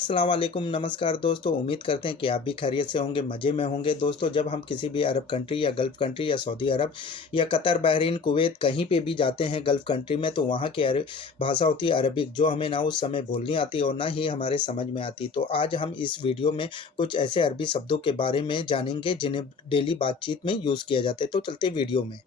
अस्सलाम वालेकुम, नमस्कार दोस्तों। उम्मीद करते हैं कि आप भी खैरियत से होंगे, मज़े में होंगे। दोस्तों, जब हम किसी भी अरब कंट्री या गल्फ़ कंट्री या सऊदी अरब या कतर, बहरीन, कुवैत कहीं पे भी जाते हैं गल्फ़ कंट्री में, तो वहाँ की भाषा होती है अरबिक, जो हमें ना उस समय बोलनी आती और ना ही हमारे समझ में आती। तो आज हम इस वीडियो में कुछ ऐसे अरबी शब्दों के बारे में जानेंगे जिन्हें डेली बातचीत में यूज़ किया जाता है। तो चलते वीडियो में।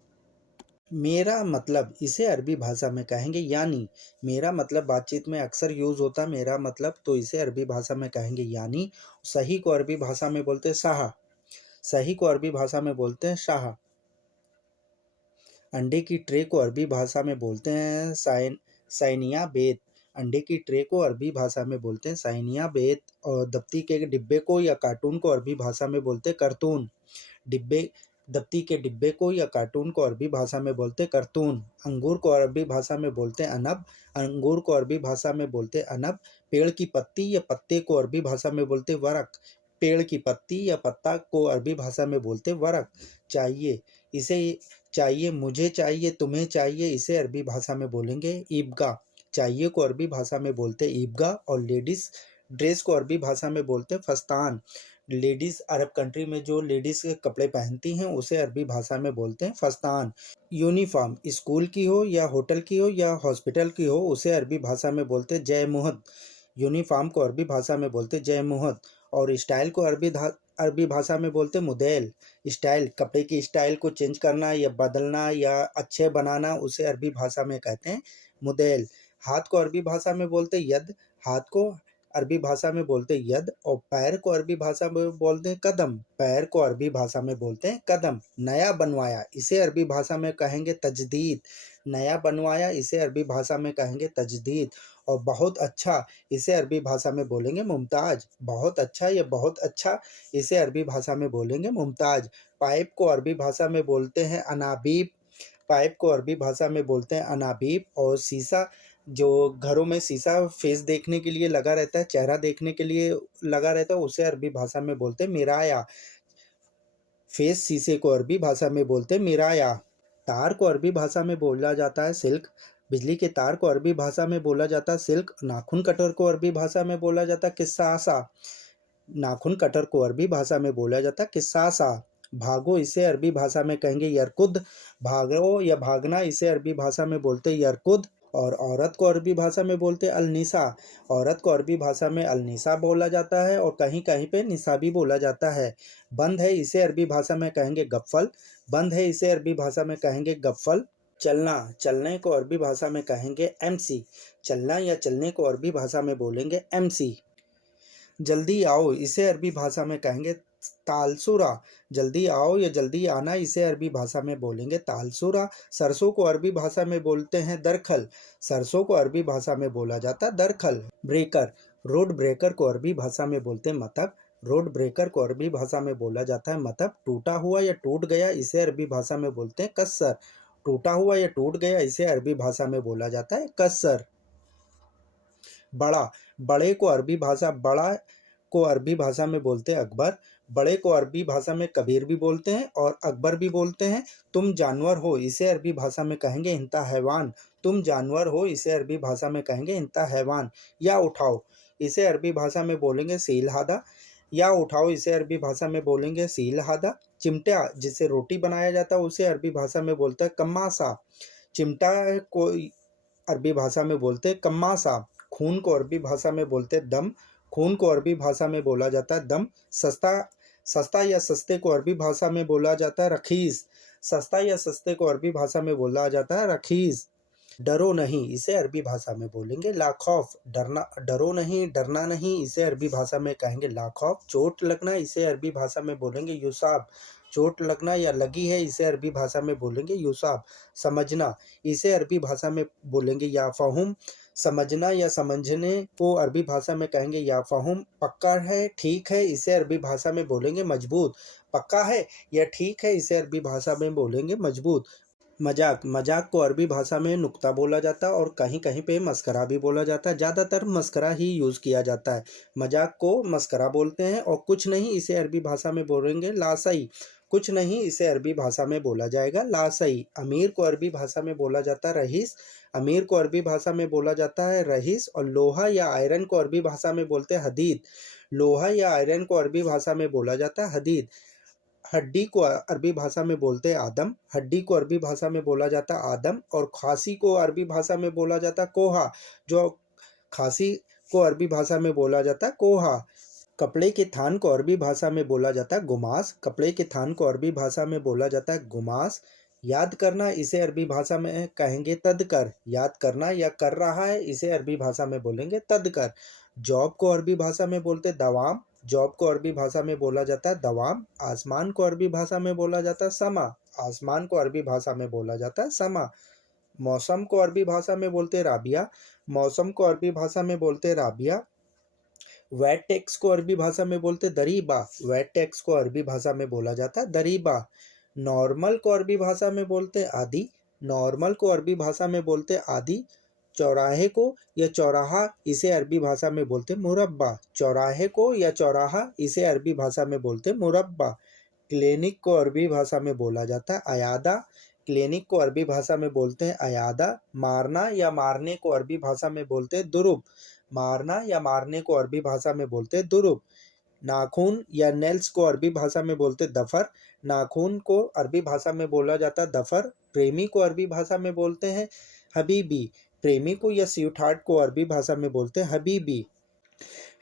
मेरा मतलब इसे अरबी भाषा में कहेंगे यानी। मेरा मतलब बातचीत में अक्सर यूज़ होता है मेरा मतलब, तो इसे अरबी भाषा में कहेंगे यानी। सही को अरबी भाषा में बोलते हैं साहा। सही को अरबी भाषा में बोलते हैं शाह। अंडे की ट्रे को अरबी भाषा में बोलते हैं साइनिया बेत। अंडे की ट्रे को अरबी भाषा में बोलते हैं साइनिया बेत। और दफ्ती के डिब्बे को या कार्टून को अरबी भाषा में बोलते हैं करतून। डिब्बे दफ्ती के डिब्बे को या कार्टून को अरबी भाषा में बोलते करतून। अंगूर को अरबी भाषा में बोलते अनब। अंगूर को अरबी भाषा में बोलते अनब। पेड़ की पत्ती या पत्ते को अरबी भाषा में बोलते वरक। पेड़ की पत्ती या पत्ता को अरबी भाषा में बोलते वरक। चाहिए इसे चाहिए, मुझे चाहिए, तुम्हें चाहिए, इसे अरबी भाषा में बोलेंगे ईबगा। चाहिए को अरबी भाषा में बोलते ईबगा। और लेडीज़ ड्रेस को अरबी भाषा में बोलते फस्तान। लेडीज़ अरब कंट्री में जो लेडीज़ के कपड़े पहनती हैं उसे अरबी भाषा में बोलते हैं फस्तान। यूनिफॉर्म स्कूल की हो या होटल की हो या हॉस्पिटल की हो, उसे अरबी भाषा में बोलते जय मुहद। यूनिफॉर्म को अरबी भाषा में बोलते जय मुहद। और स्टाइल को अरबी भाषा में बोलते मुदेल। स्टाइल कपड़े की स्टाइल को चेंज करना या बदलना या अच्छे बनाना, उसे अरबी भाषा में कहते हैं मुदेल। हाथ को अरबी भाषा में बोलते यद। हाथ को अरबी भाषा में बोलते यद। और पैर को अरबी भाषा में बोलते हैं कदम। पैर को अरबी भाषा में बोलते हैं कदम। नया बनवाया, इसे अरबी भाषा में कहेंगे तजदीद। नया बनवाया, इसे अरबी भाषा में कहेंगे तजदीद। और बहुत अच्छा, इसे अरबी भाषा में बोलेंगे मुमताज़। बहुत अच्छा या बहुत अच्छा, इसे अरबी भाषा में बोलेंगे मुमताज़। पाइप को अरबी भाषा में बोलते हैं अनाबीब। पाइप को अरबी भाषा में बोलते हैं अनाबीब। और शीशा, जो घरों में शीशा फेस देखने के लिए लगा रहता है, चेहरा देखने के लिए लगा रहता है, उसे अरबी भाषा में बोलते हैं मिराया। फेस शीशे को अरबी भाषा में बोलते हैं मिराया। तार को अरबी भाषा में बोला जाता है सिल्क। बिजली के तार को अरबी भाषा में बोला जाता है सिल्क। नाखून कटर को अरबी भाषा में बोला जाता है किस्सासा। नाखून कटर को अरबी भाषा में बोला जाता है किस्सासा। भागो, इसे अरबी भाषा में कहेंगे यरकुद। भागो या भागना, इसे अरबी भाषा में बोलते यरकुद। और औरत को अरबी भाषा में बोलते अलनिसा। औरत को अरबी भाषा में अलनिसा बोला जाता है और कहीं कहीं पे निसा भी बोला जाता है। बंद है, इसे अरबी भाषा में कहेंगे गफ्फल। बंद है, इसे अरबी भाषा में कहेंगे गफ्फल। चलना, चलने को अरबी भाषा में कहेंगे एमसी। चलना या चलने को अरबी भाषा में बोलेंगे एमसी। जल्दी आओ, इसे अरबी भाषा में कहेंगे तालसुरा। जल्दी आओ या जल्दी आना, इसे अरबी भाषा में बोलेंगे तालसुरा। सरसों को अरबी भाषा में बोलते हैं दरखल। सरसों को अरबी भाषा में बोला जाता है दरखल। ब्रेकर, रोड ब्रेकर को अरबी भाषा में बोलते हैं मतब। रोड ब्रेकर को अरबी भाषा में बोला जाता है मतब। टूटा हुआ या टूट गया, इसे अरबी भाषा में बोलते हैं कस्सर। टूटा हुआ या टूट गया, इसे अरबी भाषा में बोला जाता है कस्सर। बड़ा, बड़ा को अरबी भाषा में बोलते हैं अकबर। बड़े को अरबी भाषा में कबीर भी बोलते हैं और अकबर भी बोलते हैं। तुम जानवर हो, इसे अरबी भाषा में कहेंगे इंता हैवान। तुम जानवर हो, इसे अरबी भाषा में कहेंगे इंता हैवान। या उठाओ, इसे अरबी भाषा में बोलेंगे सील हादा। या उठाओ, इसे अरबी भाषा में बोलेंगे सील हादा। चिमटा, जिससे रोटी बनाया जाता है, उसे अरबी भाषा में बोलते हैं कम्मासा। चिमटा को अरबी भाषा में बोलते हैं कम्मासा। खून को अरबी भाषा में बोलते हैं दम। खून को अरबी भाषा में बोला जाता है दम। सस्ता, सस्ता या सस्ते को अरबी भाषा में बोला जाता है रखीस। सस्ता या सस्ते को अरबी भाषा में बोला जाता है रखीस। डरो नहीं, इसे अरबी भाषा में बोलेंगे लाखौफ। डरना, डरो नहीं, डरना नहीं, इसे अरबी भाषा में कहेंगे लाखौफ। चोट लगना, इसे अरबी भाषा में बोलेंगे युसाब। चोट लगना या लगी है, इसे अरबी भाषा में बोलेंगे युसाब। समझना, इसे अरबी भाषा में बोलेंगे या फहुम। समझना या समझने को अरबी भाषा में कहेंगे या फहुम। पक्का है, ठीक है, इसे अरबी भाषा में बोलेंगे मजबूत। पक्का है या ठीक है, इसे अरबी भाषा में बोलेंगे मजबूत। मजाक, मजाक को अरबी भाषा में नुक्ता बोला जाता है और कहीं कहीं पे मस्करा भी बोला जाता है। ज़्यादातर मस्करा ही यूज़ किया जाता है। मजाक को मस्करा बोलते हैं। और कुछ नहीं, इसे अरबी भाषा में बोलेंगे लासई। कुछ नहीं, इसे अरबी भाषा में बोला जाएगा लासई। अमीर को अरबी भाषा में बोला जाता है रईस। अमीर को अरबी भाषा में बोला जाता है रईस, और लोहा या आयरन को अरबी भाषा में बोलते हैं हदीद। लोहा या आयरन को अरबी भाषा में बोला जाता है हदीद। हड्डी को अरबी भाषा में बोलते हैं आदम। हड्डी को अरबी भाषा में बोला जाता है आदम, और खांसी को अरबी भाषा में बोला जाता है कोहा। जो खांसी को अरबी भाषा में बोला जाता है कोहा। कपड़े के थान को अरबी भाषा में बोला जाता है गुमास। कपड़े के थान को अरबी भाषा में बोला जाता है गुमास। याद करना, इसे अरबी भाषा में कहेंगे तदकर। याद करना या कर रहा है, इसे अरबी भाषा में बोलेंगे तदकर। जॉब को अरबी भाषा में बोलते दवाम। जॉब को अरबी भाषा में बोला जाता है दवाम। आसमान को अरबी भाषा में बोला जाता है समा। आसमान को अरबी भाषा में बोला जाता है समा। मौसम को अरबी भाषा में बोलते राबिया। मौसम को अरबी भाषा में बोलते राबिया। वेट टैक्स को अरबी भाषा में बोलते दरीबा। वेट टैक्स को अरबी भाषा में बोला जाता है दरीबा। नॉर्मल को अरबी भाषा में बोलते आदि। नॉर्मल को अरबी भाषा में बोलते आदि। चौराहे को या चौराहा, इसे अरबी भाषा में बोलते मुरब्बा। चौराहे को या चौराहा, इसे अरबी भाषा में बोलते मुरब्बा। क्लिनिक को अरबी भाषा में बोला जाता है अयादा। क्लिनिक को अरबी भाषा में बोलते हैं अयादा। मारना या मारने को अरबी भाषा में बोलते हैं दुरुब। मारना या मारने को अरबी भाषा में बोलते हैं दुरुब। नाखून या नेल्स को अरबी भाषा में बोलते दफर। नाखून को अरबी भाषा में बोला जाता दफर। प्रेमी को अरबी भाषा में बोलते हैं हबीबी। प्रेमी को या स्वीटहार्ट को अरबी भाषा में बोलते हैं हबीबी।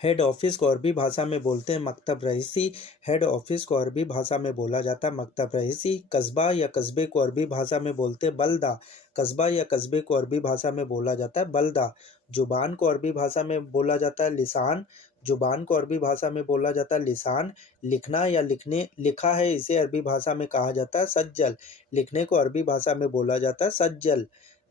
हेड ऑफिस को अरबी भाषा में बोलते हैं मकतब रईसी। हेड ऑफिस को अरबी भाषा में बोला जाता है मकतब रईसी। कस्बा या कस्बे को अरबी भाषा में बोलते हैं बल्दा। कस्बा या कस्बे को अरबी भाषा में बोला जाता है बल्दा। जुबान को अरबी भाषा में बोला जाता है लिसान। जुबान को अरबी भाषा में बोला जाता है लिसान। लिखना या लिखा है, इसे अरबी भाषा में कहा जाता है सज्जल। लिखने को अरबी भाषा में बोला जाता है सज्जल।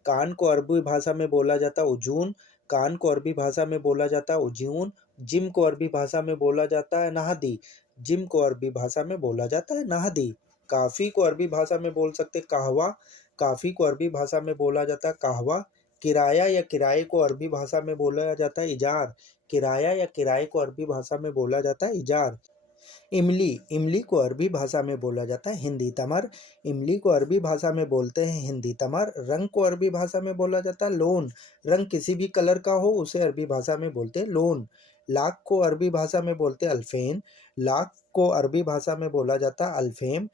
कान को अरबी भाषा में बोला जाता है उजून। कान को अरबी भाषा में बोला जाता है उजून। जिम को अरबी भाषा में बोला जाता है नहदी। जिम को अरबी भाषा में बोला जाता है नहदी। काफ़ी को अरबी भाषा में बोल सकते कहवा। काफ़ी को अरबी भाषा में बोला जाता है कहवा। किराया या किराए को अरबी भाषा में बोला जाता है इजार। किराया या किराए को अरबी भाषा में बोला जाता है इजार। इमली, इमली को अरबी भाषा में बोला जाता है हिंदी तमर। इमली को अरबी भाषा में बोलते हैं हिंदी तमर। रंग को अरबी भाषा में बोला जाता है लोन। रंग किसी भी कलर का हो, उसे अरबी भाषा में बोलते हैं लोन। लाख को अरबी भाषा में बोलते हैं अल्फेन। लाख को अरबी भाषा में बोला जाता है अल्फेम।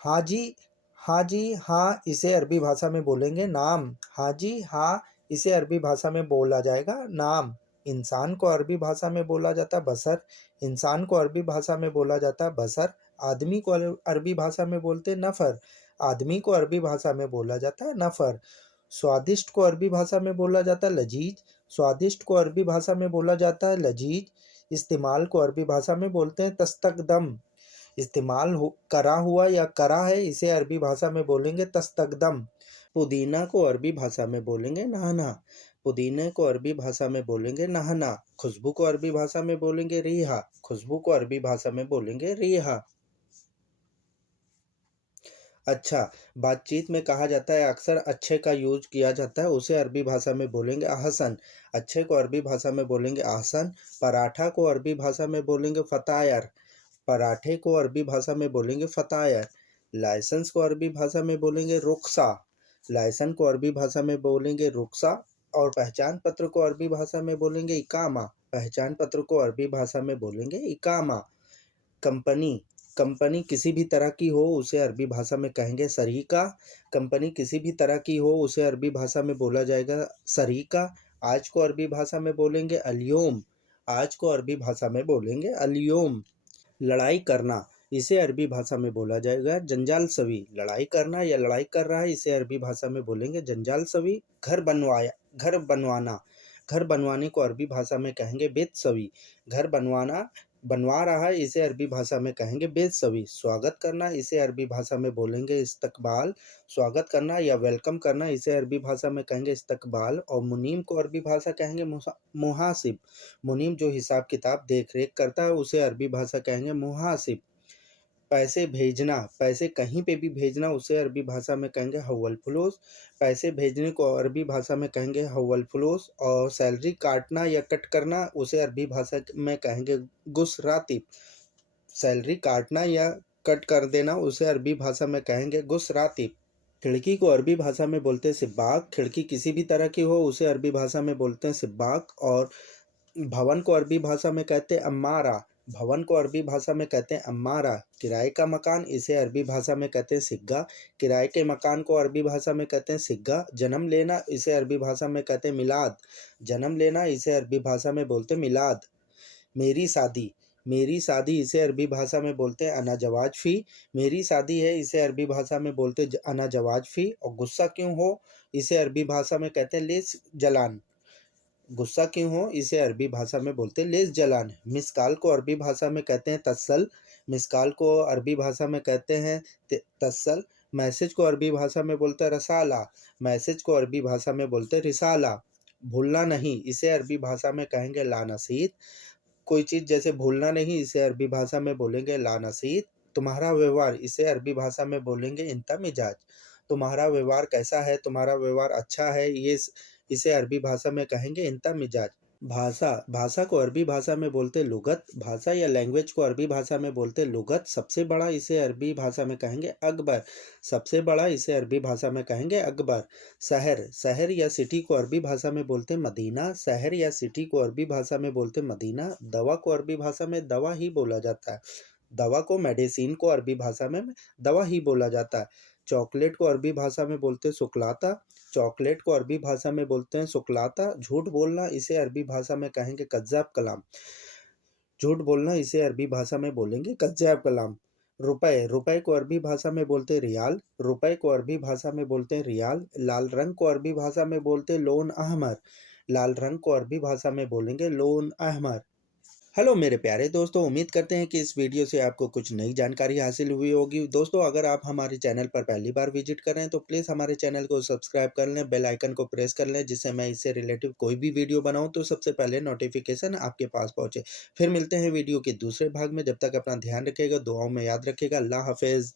हाजी, हाजी हाँ, इसे अरबी भाषा में बोलेंगे नाम। हाजी हाँ, इसे अरबी भाषा में बोला जाएगा नाम। इंसान को अरबी भाषा में बोला जाता है बसर। इंसान को अरबी भाषा में बोला जाता है बसर। आदमी को अरबी भाषा में बोलते हैं नफ़र। आदमी को अरबी भाषा में बोला जाता है नफ़र। स्वादिष्ट को अरबी भाषा में बोला जाता है लजीज। स्वादिष्ट को अरबी भाषा में बोला जाता है लजीज। इस्तेमाल को अरबी भाषा में बोलते हैं तस्तकदम। इस्तेमाल करा हुआ या करा है, इसे अरबी भाषा में बोलेंगे तस्तकदम। पुदीना को अरबी भाषा में बोलेंगे नहना। पुदीने को अरबी भाषा में बोलेंगे नहना। खुशबू को अरबी भाषा में बोलेंगे रिहा। खुशबू को अरबी भाषा में बोलेंगे रिहा। अच्छा, बातचीत में कहा जाता है अक्सर अच्छे का यूज किया जाता है, उसे अरबी भाषा में बोलेंगे अहसन। अच्छे को अरबी भाषा में बोलेंगे अहसन। पराठा को अरबी भाषा में बोलेंगे फतायर। पराठे को अरबी भाषा में बोलेंगे फतायर। लाइसेंस को अरबी भाषा में बोलेंगे रुखसा। लाइसेंस को अरबी भाषा में बोलेंगे रुखसा। और पहचान पत्र को अरबी भाषा में बोलेंगे इकामा। पहचान पत्र को अरबी भाषा में बोलेंगे इकामा। कंपनी, कंपनी किसी भी तरह की हो, उसे अरबी भाषा में कहेंगे सरीका। कंपनी किसी भी तरह की हो, उसे अरबी भाषा में बोला जाएगा सरीका। आज को अरबी भाषा में बोलेंगे अलयोम। आज को अरबी भाषा में बोलेंगे अलयोम। लड़ाई करना, इसे अरबी भाषा में बोला जाएगा जंजाल सवी। लड़ाई करना या लड़ाई कर रहा है, इसे अरबी भाषा में बोलेंगे जंजाल सवी। घर बनवाना, घर बनवाने को अरबी भाषा में कहेंगे बेत सवी। घर बनवा रहा है, इसे अरबी भाषा में कहेंगे बेत सवी। स्वागत करना, इसे अरबी भाषा में बोलेंगे इस्तकबाल। स्वागत करना या वेलकम करना, इसे अरबी भाषा में कहेंगे इस्तकबाल। और मुनीम को अरबी भाषा कहेंगे मुहासिब। मुनीम जो हिसाब किताब देख रेख करता है, उसे अरबी भाषा कहेंगे मुहासिब। पैसे भेजना, पैसे कहीं पे भी भेजना, उसे अरबी भाषा में कहेंगे हवल फुलूस। पैसे भेजने को अरबी भाषा में कहेंगे हवल फुलूस। और सैलरी काटना या कट करना, उसे अरबी भाषा में कहेंगे गुस रातिब। सैलरी काटना या कट कर देना, उसे अरबी भाषा में कहेंगे गुस रातिब। खिड़की को अरबी भाषा में बोलते हैं सिब्बाक। खिड़की किसी भी तरह की हो उसे अरबी भाषा में बोलते हैं सिब्बाक। और भवन को अरबी भाषा में कहते हैं अम्मारा। भवन को अरबी भाषा में कहते हैं अम्मारा। किराए का मकान, इसे अरबी भाषा में कहते हैं सिग्गा। किराए के मकान को अरबी भाषा में कहते हैं सिग्गा। जन्म लेना, इसे अरबी भाषा में कहते हैं मिलाद। जन्म लेना, इसे अरबी भाषा में बोलते हैं मिलाद। मेरी शादी, मेरी शादी, इसे अरबी भाषा में बोलते हैं अना जवाज फ़ी। मेरी शादी है, इसे अरबी भाषा में बोलते हैं अना जवाज फ़ी। और गुस्सा क्यों हो, इसे अरबी भाषा में कहते हैं लेस जलान। गुस्सा क्यों हो, इसे अरबी भाषा में बोलते हैं लेस जलान। मिस कॉल को अरबी भाषा में कहते हैं तस्सल। मिस कॉल को अरबी भाषा में कहते हैं तस्सल। मैसेज को अरबी भाषा में बोलते हैं रसाला। मैसेज को अरबी भाषा में बोलते हैं रिसाला। भूलना नहीं, इसे अरबी भाषा में कहेंगे लानसीत। कोई चीज़ जैसे भूलना नहीं, इसे अरबी भाषा में बोलेंगे लानसीत। तुम्हारा व्यवहार, इसे अरबी भाषा में बोलेंगे इंता मिजाज। तुम्हारा व्यवहार कैसा है, तुम्हारा व्यवहार अच्छा है, इसे अरबी भाषा में कहेंगे इंता मिजाज। भाषा, भाषा को अरबी भाषा में बोलते लुगत। भाषा या लैंग्वेज को अरबी भाषा में बोलते लुगत। सबसे बड़ा, इसे अरबी भाषा में कहेंगे अकबर। सबसे बड़ा, इसे अरबी भाषा में कहेंगे अकबर। शहर, शहर या सिटी को अरबी भाषा में बोलते मदीना। शहर या सिटी को अरबी भाषा में बोलते मदीना। दवा को अरबी भाषा में दवा ही बोला जाता है। दवा को, मेडिसिन को अरबी भाषा में दवा ही बोला जाता है। चॉकलेट को अरबी भाषा में बोलते हैं शुक्लाता। चॉकलेट को अरबी भाषा में बोलते हैं शुक्लाता। झूठ बोलना, इसे अरबी भाषा में कहेंगे कज्जाब कलाम। झूठ बोलना, इसे अरबी भाषा में बोलेंगे कज्जाब कलाम। रुपए, रुपए को अरबी भाषा में बोलते हैं रियाल। रुपए को अरबी भाषा में बोलते हैं रियाल। लाल रंग को अरबी भाषा में बोलते हैं लोन अहमर। लाल रंग को अरबी भाषा में बोलेंगे लोन अहमर। हेलो मेरे प्यारे दोस्तों, उम्मीद करते हैं कि इस वीडियो से आपको कुछ नई जानकारी हासिल हुई होगी। दोस्तों, अगर आप हमारे चैनल पर पहली बार विजिट कर रहे हैं तो प्लीज़ हमारे चैनल को सब्सक्राइब कर लें, बेल आइकन को प्रेस कर लें, जिससे मैं इससे रिलेटिव कोई भी वीडियो बनाऊं तो सबसे पहले नोटिफिकेशन आपके पास पहुंचे। फिर मिलते हैं वीडियो के दूसरे भाग में। जब तक अपना ध्यान रखिएगा, दुआओं में याद रखिएगा। अल्लाह हाफिज़।